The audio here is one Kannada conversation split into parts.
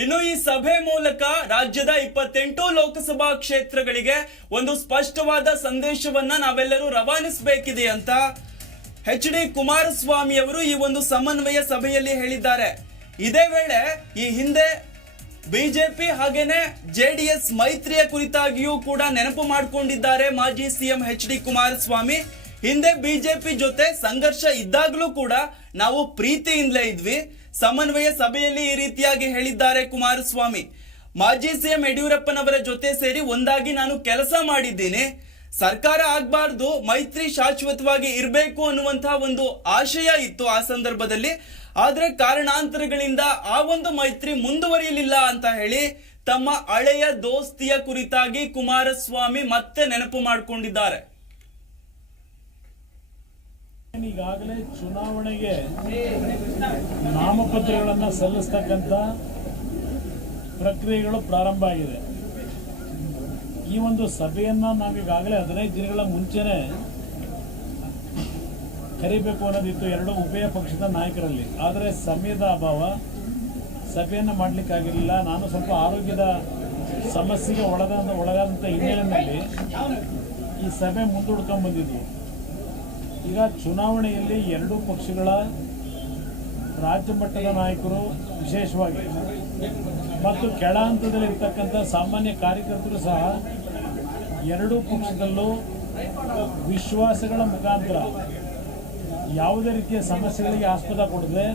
ಇನ್ನು ಈ ಸಭೆ ಮೂಲಕ ರಾಜ್ಯದ ಇಪ್ಪತ್ತೆಂಟು ಲೋಕಸಭಾ ಕ್ಷೇತ್ರಗಳಿಗೆ ಒಂದು ಸ್ಪಷ್ಟವಾದ ಸಂದೇಶವನ್ನ ನಾವೆಲ್ಲರೂ ರವಾನಿಸಬೇಕಿದೆ ಅಂತ ಎಚ್ ಡಿ ಕುಮಾರಸ್ವಾಮಿ ಅವರು ಈ ಒಂದು ಸಮನ್ವಯ ಸಭೆಯಲ್ಲಿ ಹೇಳಿದ್ದಾರೆ. ಇದೇ ವೇಳೆ ಈ ಹಿಂದೆ ಬಿಜೆಪಿ ಹಾಗೇನೆ ಜೆಡಿಎಸ್ ಮೈತ್ರಿಯ ಕುರಿತಾಗಿಯೂ ಕೂಡ ನೆನಪು ಮಾಡಿಕೊಂಡಿದ್ದಾರೆ ಮಾಜಿ ಸಿಎಂ ಎಚ್ ಡಿ ಕುಮಾರಸ್ವಾಮಿ. ಹಿಂದೆ ಬಿಜೆಪಿ ಜೊತೆ ಸಂಘರ್ಷ ಇದ್ದಾಗಲೂ ಕೂಡ ನಾವು ಪ್ರೀತಿಯಿಂದಲೇ ಇದ್ವಿ. ಸಮನ್ವಯ ಸಭೆಯಲ್ಲಿ ಈ ರೀತಿಯಾಗಿ ಹೇಳಿದ್ದಾರೆ ಕುಮಾರಸ್ವಾಮಿ. ಮಾಜಿ ಸಿಎಂ ಯಡಿಯೂರಪ್ಪನವರ ಜೊತೆ ಸೇರಿ ಒಂದಾಗಿ ನಾನು ಕೆಲಸ ಮಾಡಿದ್ದೇನೆ. ಸರ್ಕಾರ ಆಗ್ಬಾರ್ದು, ಮೈತ್ರಿ ಶಾಶ್ವತವಾಗಿ ಇರಬೇಕು ಅನ್ನುವಂತಹ ಒಂದು ಆಶಯ ಇತ್ತು ಆ ಸಂದರ್ಭದಲ್ಲಿ. ಆದ್ರೆ ಕಾರಣಾಂತರಗಳಿಂದ ಆ ಒಂದು ಮೈತ್ರಿ ಮುಂದುವರಿಯಲಿಲ್ಲ ಅಂತ ಹೇಳಿ ತಮ್ಮ ಹಳೆಯ ದೋಸ್ತಿಯ ಕುರಿತಾಗಿ ಕುಮಾರಸ್ವಾಮಿ ಮತ್ತೆ ನೆನಪು ಮಾಡಿಕೊಂಡಿದ್ದಾರೆ. ಈಗಾಗಲೇ ಚುನಾವಣೆಗೆ ನಾಮಪತ್ರಗಳನ್ನು ಸಲ್ಲಿಸ್ತಕ್ಕಂಥ ಪ್ರಕ್ರಿಯೆಗಳು ಪ್ರಾರಂಭ ಆಗಿದೆ. ಈ ಒಂದು ಸಭೆಯನ್ನ ನಾವೀಗಾಗಲೇ ಹದಿನೈದು ದಿನಗಳ ಮುಂಚೆನೆ ಕರಿಬೇಕು ಅನ್ನೋದಿತ್ತು ಎರಡು ಉಭಯ ಪಕ್ಷದ ನಾಯಕರಲ್ಲಿ. ಆದರೆ ಸಮಯದ ಅಭಾವ ಸಭೆಯನ್ನು ಮಾಡಲಿಕ್ಕಾಗಿರಲಿಲ್ಲ. ನಾನು ಸ್ವಲ್ಪ ಆರೋಗ್ಯದ ಸಮಸ್ಯೆಗೆ ಒಳಗಾದ ಒಳಗಾದಂಥ ಹಿನ್ನೆಲೆಯಲ್ಲಿ ಈ ಸಭೆ ಮುಂದೂಡ್ಕೊಂಡು ಬಂದಿದ್ವು. ಈಗ ಚುನಾವಣೆಯಲ್ಲಿ ಎರಡೂ ಪಕ್ಷಗಳ ರಾಜ್ಯ ಮಟ್ಟದ ನಾಯಕರು ವಿಶೇಷವಾಗಿ ಮತ್ತು ಕೆಳ ಹಂತದಲ್ಲಿರ್ತಕ್ಕಂಥ ಸಾಮಾನ್ಯ ಕಾರ್ಯಕರ್ತರು ಸಹ ಎರಡೂ ಪಕ್ಷದಲ್ಲೂ ವಿಶ್ವಾಸಗಳ ಮುಖಾಂತರ ಯಾವುದೇ ರೀತಿಯ ಸಮಸ್ಯೆಗಳಿಗೆ ಆಸ್ಪದ ಕೊಡದೆ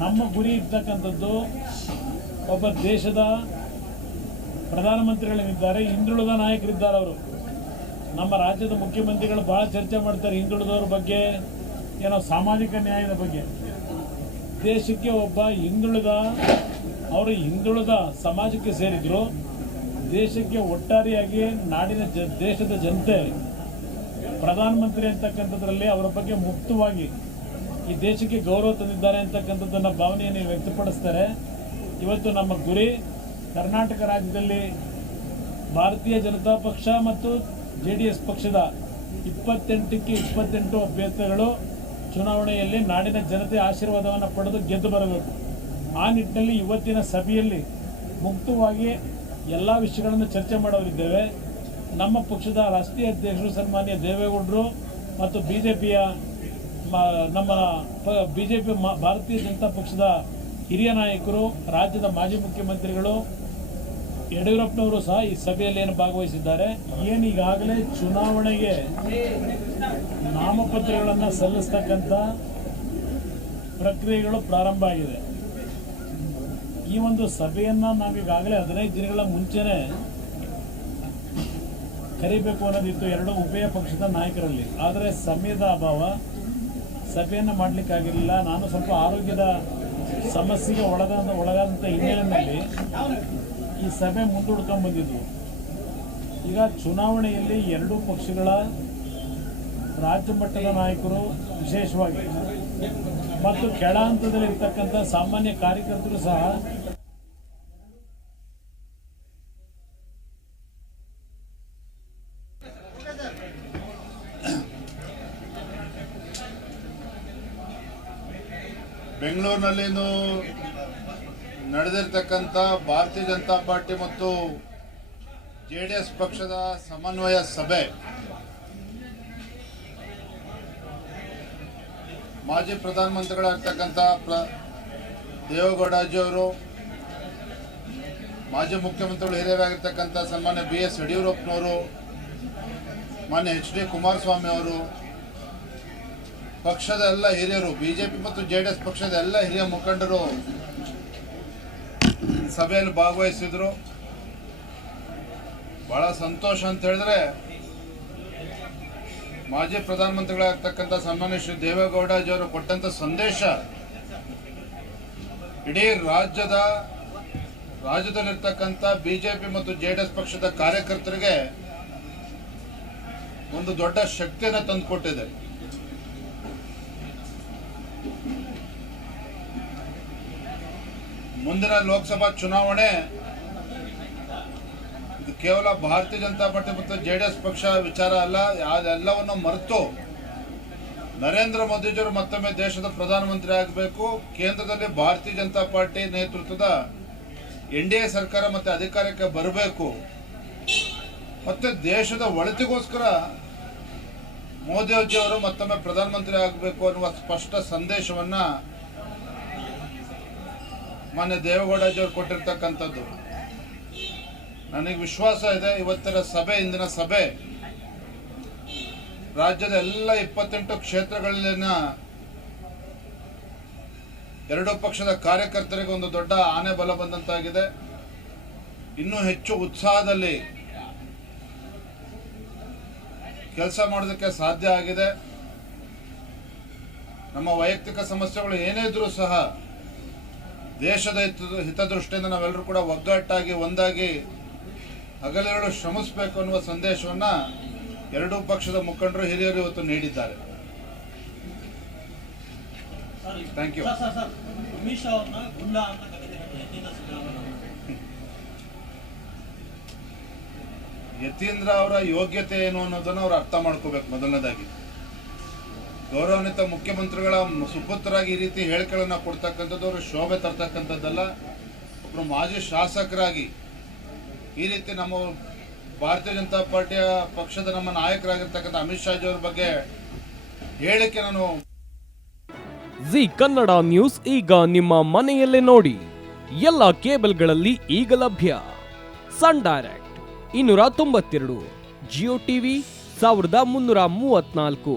ನಮ್ಮ ಗುರಿ ಇರ್ತಕ್ಕಂಥದ್ದು ಒಬ್ಬ ದೇಶದ ಪ್ರಧಾನಮಂತ್ರಿಗಳೇನಿದ್ದಾರೆ ಹಿಂದುಳಿದ ನಾಯಕರಿದ್ದಾರೆ ಅವರು. ನಮ್ಮ ರಾಜ್ಯದ ಮುಖ್ಯಮಂತ್ರಿಗಳು ಬಹಳ ಚರ್ಚೆ ಮಾಡ್ತಾರೆ ಹಿಂದುಳಿದವ್ರ ಬಗ್ಗೆ, ಏನೋ ಸಾಮಾಜಿಕ ನ್ಯಾಯದ ಬಗ್ಗೆ. ದೇಶಕ್ಕೆ ಒಬ್ಬ ಹಿಂದುಳಿದ, ಅವರು ಹಿಂದುಳಿದ ಸಮಾಜಕ್ಕೆ ಸೇರಿದ್ರು, ದೇಶಕ್ಕೆ ಒಟ್ಟಾರೆಯಾಗಿ ನಾಡಿನ ಜ, ದೇಶದ ಜನತೆ, ಪ್ರಧಾನಮಂತ್ರಿ ಅಂತಕ್ಕಂಥದ್ರಲ್ಲಿ ಅವರ ಬಗ್ಗೆ ಮುಕ್ತವಾಗಿ ಈ ದೇಶಕ್ಕೆ ಗೌರವ ತಂದಿದ್ದಾರೆ ಅಂತಕ್ಕಂಥದ್ದನ್ನು ಭಾವನೆಯನ್ನು ವ್ಯಕ್ತಪಡಿಸ್ತಾರೆ. ಇವತ್ತು ನಮ್ಮ ಗುರಿ ಕರ್ನಾಟಕ ರಾಜ್ಯದಲ್ಲಿ ಭಾರತೀಯ ಜನತಾ ಪಕ್ಷ ಮತ್ತು ಜೆ ಡಿ ಎಸ್ ಪಕ್ಷದ ಇಪ್ಪತ್ತೆಂಟಕ್ಕೆ ಇಪ್ಪತ್ತೆಂಟು ಅಭ್ಯರ್ಥಿಗಳು ಚುನಾವಣೆಯಲ್ಲಿ ನಾಡಿನ ಜನತೆ ಆಶೀರ್ವಾದವನ್ನು ಪಡೆದು ಗೆದ್ದು ಬರಬೇಕು. ಆ ನಿಟ್ಟಿನಲ್ಲಿ ಇವತ್ತಿನ ಸಭೆಯಲ್ಲಿ ಮುಕ್ತವಾಗಿ ಎಲ್ಲ ವಿಷಯಗಳನ್ನು ಚರ್ಚೆ ಮಾಡೋರಿದ್ದೇವೆ. ನಮ್ಮ ಪಕ್ಷದ ರಾಷ್ಟ್ರೀಯ ಅಧ್ಯಕ್ಷರು ಸನ್ಮಾನ್ಯ ದೇವೇಗೌಡರು ಮತ್ತು ಬಿ ಜೆ ಪಿಯ ನಮ್ಮ ಬಿ ಜೆ ಪಿ ಭಾರತೀಯ ಜನತಾ ಪಕ್ಷದ ಹಿರಿಯ ನಾಯಕರು, ರಾಜ್ಯದ ಮಾಜಿ ಮುಖ್ಯಮಂತ್ರಿಗಳು ಯಡಿಯೂರಪ್ಪನವರು ಸಹ ಈ ಸಭೆಯಲ್ಲಿ ಏನು ಭಾಗವಹಿಸಿದ್ದಾರೆ. ಏನು ಈಗಾಗಲೇ ಚುನಾವಣೆಗೆ ನಾಮಪತ್ರಗಳನ್ನು ಸಲ್ಲಿಸ್ತಕ್ಕಂಥ ಪ್ರಕ್ರಿಯೆಗಳು ಪ್ರಾರಂಭ ಆಗಿದೆ. ಈ ಒಂದು ಸಭೆಯನ್ನು ನಾವೀಗಾಗಲೇ ಹದಿನೈದು ದಿನಗಳ ಮುಂಚೆನೇ ಕರಿಬೇಕು ಅನ್ನೋದಿತ್ತು ಎರಡು ಉಭಯ ಪಕ್ಷದ ನಾಯಕರಲ್ಲಿ. ಆದರೆ ಸಮಯದ ಅಭಾವ ಸಭೆಯನ್ನು ಮಾಡಲಿಕ್ಕಾಗಿರಲಿಲ್ಲ ನಾನು ಸ್ವಲ್ಪ ಆರೋಗ್ಯದ ಸಮಸ್ಯೆಗೆ ಒಳಗಾದ ಒಳಗಾದಂಥ ಹಿನ್ನೆಲೆಯಲ್ಲಿ ಈ ಸಭೆ ಮುಂದೂಡ್ಕೊಂಡು ಬಂದಿದ್ವು. ಈಗ ಚುನಾವಣೆಯಲ್ಲಿ ಎರಡೂ ಪಕ್ಷಗಳ ರಾಜ್ಯ ಮಟ್ಟದ ನಾಯಕರು ವಿಶೇಷವಾಗಿ ಮತ್ತು ಕೆಳ ಹಂತದಲ್ಲಿರ್ತಕ್ಕಂಥ ಸಾಮಾನ್ಯ ಕಾರ್ಯಕರ್ತರು ಸಹ ಬೆಂಗಳೂರಿನಲ್ಲಿಂದು ನಡೆದಿರ್ತಕ್ಕಂಥ ಭಾರತೀಯ ಜನತಾ ಪಾರ್ಟಿ ಮತ್ತು ಜೆ ಡಿ ಎಸ್ ಪಕ್ಷದ ಸಮನ್ವಯ ಸಭೆ. ಮಾಜಿ ಪ್ರಧಾನಮಂತ್ರಿಗಳಾಗ್ತಕ್ಕಂಥ ಪ್ರ ದೇವೇಗೌಡಜಿಯವರು ಮಾಜಿ ಮುಖ್ಯಮಂತ್ರಿಗಳು ಹಿರಿಯರಾಗಿರ್ತಕ್ಕಂಥ ಸನ್ಮಾನ್ಯ ಬಿ ಎಸ್ ಯಡಿಯೂರಪ್ಪನವರು, ಮಾನ್ಯ ಎಚ್ ಡಿ ಕುಮಾರಸ್ವಾಮಿ ಅವರು, ಪಕ್ಷದ ಎಲ್ಲ ಹಿರಿಯರು ಬಿಜೆಪಿ ಮತ್ತು ಜೆ ಡಿ ಎಸ್ ಪಕ್ಷದ ಎಲ್ಲ ಹಿರಿಯ ಮುಖಂಡರು ಸಭೆಯಲ್ಲಿ ಭಾಗವಹಿಸಿದ್ರು. ಬಹಳ ಸಂತೋಷ ಅಂತ ಹೇಳಿದ್ರೆ, ಮಾಜಿ ಪ್ರಧಾನಮಂತ್ರಿಗಳಾಗ್ತಕ್ಕಂಥ ಸನ್ಮಾನ್ಯ ಶ್ರೀ ದೇವೇಗೌಡಜಿಯವರು ಕೊಟ್ಟಂತ ಸಂದೇಶ, ಇಡೀ ರಾಜ್ಯದ, ರಾಜ್ಯದಲ್ಲಿರ್ತಕ್ಕಂಥ ಬಿಜೆಪಿ ಮತ್ತು ಜೆ ಪಕ್ಷದ ಕಾರ್ಯಕರ್ತರಿಗೆ ಒಂದು ದೊಡ್ಡ ಶಕ್ತಿಯನ್ನು ತಂದುಕೊಟ್ಟಿದೆ. ಮುಂದಿನ ಲೋಕಸಭಾ ಚುನಾವಣೆ, ಇದು ಕೇವಲ ಭಾರತೀಯ ಜನತಾ ಪಾರ್ಟಿ ಮತ್ತು ಜೆ ಡಿ ಎಸ್ ಪಕ್ಷ ವಿಚಾರ ಅಲ್ಲ, ಅದೆಲ್ಲವನ್ನು ಮರೆತು ನರೇಂದ್ರ ಮೋದಿಜಿಯವರು ಮತ್ತೊಮ್ಮೆ ದೇಶದ ಪ್ರಧಾನಮಂತ್ರಿ ಆಗಬೇಕು. ಕೇಂದ್ರದಲ್ಲಿ ಭಾರತೀಯ ಜನತಾ ಪಾರ್ಟಿ ನೇತೃತ್ವದ ಎನ್ ಡಿ ಎ ಸರ್ಕಾರ ಮತ್ತೆ ಅಧಿಕಾರಕ್ಕೆ ಬರಬೇಕು. ಮತ್ತೆ ದೇಶದ ಒಳಿತಿಗೋಸ್ಕರ ಮೋದಿಜಿಯವರು ಮತ್ತೊಮ್ಮೆ ಪ್ರಧಾನಮಂತ್ರಿ ಆಗಬೇಕು ಅನ್ನುವ ಸ್ಪಷ್ಟ ಸಂದೇಶವನ್ನ ಮಾನ್ಯ ದೇವೇಗೌಡಜಿಯವರು ಕೊಟ್ಟಿರ್ತಕ್ಕಂಥದ್ದು. ನನಗೆ ವಿಶ್ವಾಸ ಇದೆ, ಇವತ್ತಿನ ಸಭೆ, ಇಂದಿನ ಸಭೆ, ರಾಜ್ಯದ ಎಲ್ಲ ಇಪ್ಪತ್ತೆಂಟು ಕ್ಷೇತ್ರಗಳಲ್ಲಿನ ಎರಡೂ ಪಕ್ಷದ ಕಾರ್ಯಕರ್ತರಿಗೆ ಒಂದು ದೊಡ್ಡ ಆನೆ ಬಲ ಬಂದಂತಾಗಿದೆ. ಇನ್ನೂ ಹೆಚ್ಚು ಉತ್ಸಾಹದಲ್ಲಿ ಕೆಲಸ ಮಾಡೋದಕ್ಕೆ ಸಾಧ್ಯ ಆಗಿದೆ. ನಮ್ಮ ವೈಯಕ್ತಿಕ ಸಮಸ್ಯೆಗಳು ಏನೇ ಇದ್ರೂ ಸಹ ದೇಶದ ಹಿತ ಹಿತದೃಷ್ಟಿಯಿಂದ ನಾವೆಲ್ಲರೂ ಕೂಡ ಒಗ್ಗಟ್ಟಾಗಿ ಒಂದಾಗಿ ಹಗಲಿರುಳು ಶ್ರಮಿಸಬೇಕು ಅನ್ನುವ ಸಂದೇಶವನ್ನ ಎರಡೂ ಪಕ್ಷದ ಮುಖಂಡರು ಹಿರಿಯರು ಇವತ್ತು ನೀಡಿದ್ದಾರೆ. ಥ್ಯಾಂಕ್ ಯು ಯತೀಂದ್ರ ಅವರ ಯೋಗ್ಯತೆ ಏನು ಅನ್ನೋದನ್ನು ಅವ್ರು ಅರ್ಥ ಮಾಡ್ಕೋಬೇಕು ಮೊದಲನೇದಾಗಿ. ಗೌರವಾನ್ವಿತ ಮುಖ್ಯಮಂತ್ರಿಗಳ ಸುಪುತ್ರರಾಗಿ ಈ ರೀತಿ ಹೇಳಿಕೆಗಳನ್ನು ಕೊಡ್ತಕ್ಕಂಥದ್ದು, ಅವರು ಶೋಭೆ ತರ್ತಕ್ಕಂಥದ್ದಲ್ಲ. ಒಬ್ಬರು ಮಾಜಿ ಶಾಸಕರಾಗಿ ಈ ರೀತಿ ನಮ್ಮ ಭಾರತೀಯ ಜನತಾ ಪಾರ್ಟಿಯ ಪಕ್ಷದ ನಮ್ಮ ನಾಯಕರಾಗಿರ್ತಕ್ಕಂಥ ಅಮಿತ್ ಶಾಜಿ ಅವ್ರ ಬಗ್ಗೆ ಹೇಳಿಕೆ ನಾನು ಜಿ ಕನ್ನಡ ನ್ಯೂಸ್ ಈಗ ನಿಮ್ಮ ಮನೆಯಲ್ಲೇ ನೋಡಿ. ಎಲ್ಲ ಕೇಬಲ್ಗಳಲ್ಲಿ ಈಗ ಲಭ್ಯ. ಸನ್ ಡೈರೆಕ್ಟ್ ಇನ್ನೂರ ತೊಂಬತ್ತೆರಡು, ಜಿಯೋ ಟಿವಿ ಸಾವಿರದ ಮುನ್ನೂರ ಮೂವತ್ನಾಲ್ಕು